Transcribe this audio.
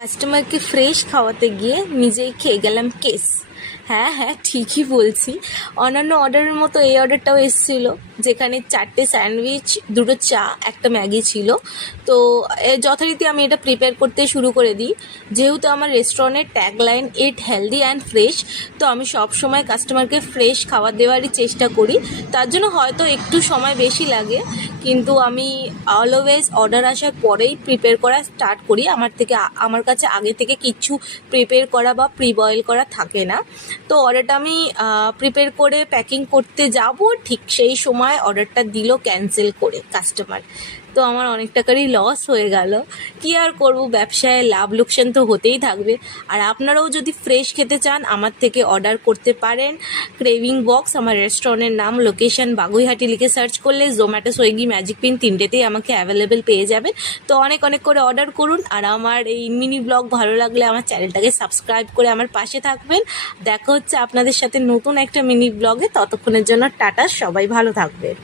কাস্টমারকে ফ্রেশ খাওয়াতে গিয়ে নিজেই খেয়ে গেলাম কেস। হ্যাঁ হ্যাঁ, ঠিকই বলছি। অন্যান্য অর্ডারের মতো এই অর্ডারটাও এসেছিলো, যেখানে 4টে স্যান্ডউইচ, 2টো চা, একটা ম্যাগি ছিল। তো যথারীতি আমি এটা প্রিপেয়ার করতে শুরু করে দিই। যেহেতু আমার রেস্টুরেন্টের tagline it healthy and fresh, তো আমি সব সময় কাস্টমারকে ফ্রেশ খাবার দেওয়ারই চেষ্টা করি। তার জন্য হয়তো একটু সময় বেশি লাগে, কিন্তু আমি অলওয়েজ অর্ডার আসার পরেই প্রিপেয়ার করা স্টার্ট করি। আমার কাছে আগে থেকে কিচ্ছু প্রিপেয়ার করা বা প্রি বয়েল করা থাকে না। তো অর্ডারটা আমি প্রিপেয়ার করে প্যাকিং করতে যাব, ঠিক সেই সময় অর্ডারটা দিল ক্যান্সেল করে কাস্টমার। তো আমার অনেক টাকারই লস হয়ে গেল। কি আর করব, ব্যবসায় লাভ লোকসান তো হতেই থাকবে। আর আপনারাও যদি ফ্রেশ খেতে চান, আমার থেকে অর্ডার করতে পারেন। ক্রেভিং বক্স আমার রেস্টুরেন্টের নাম, লোকেশন বাগুইহাটি লিখে সার্চ করলে জোম্যাটো, সুইগি, ম্যাজিক পিন তিনটেতেই আমাকে অ্যাভেলেবেল পেয়ে যাবেন। তো অনেক অনেক করে অর্ডার করুন। আর আমার এই মিনি ব্লগ ভালো লাগলে আমার চ্যানেলটাকে সাবস্ক্রাইব করে আমার পাশে থাকবেন। দেখা হচ্ছে আপনাদের সাথে নতুন একটা মিনি ব্লগে। ততক্ষণের জন্য টাটা, সবাই ভালো থাকবেন।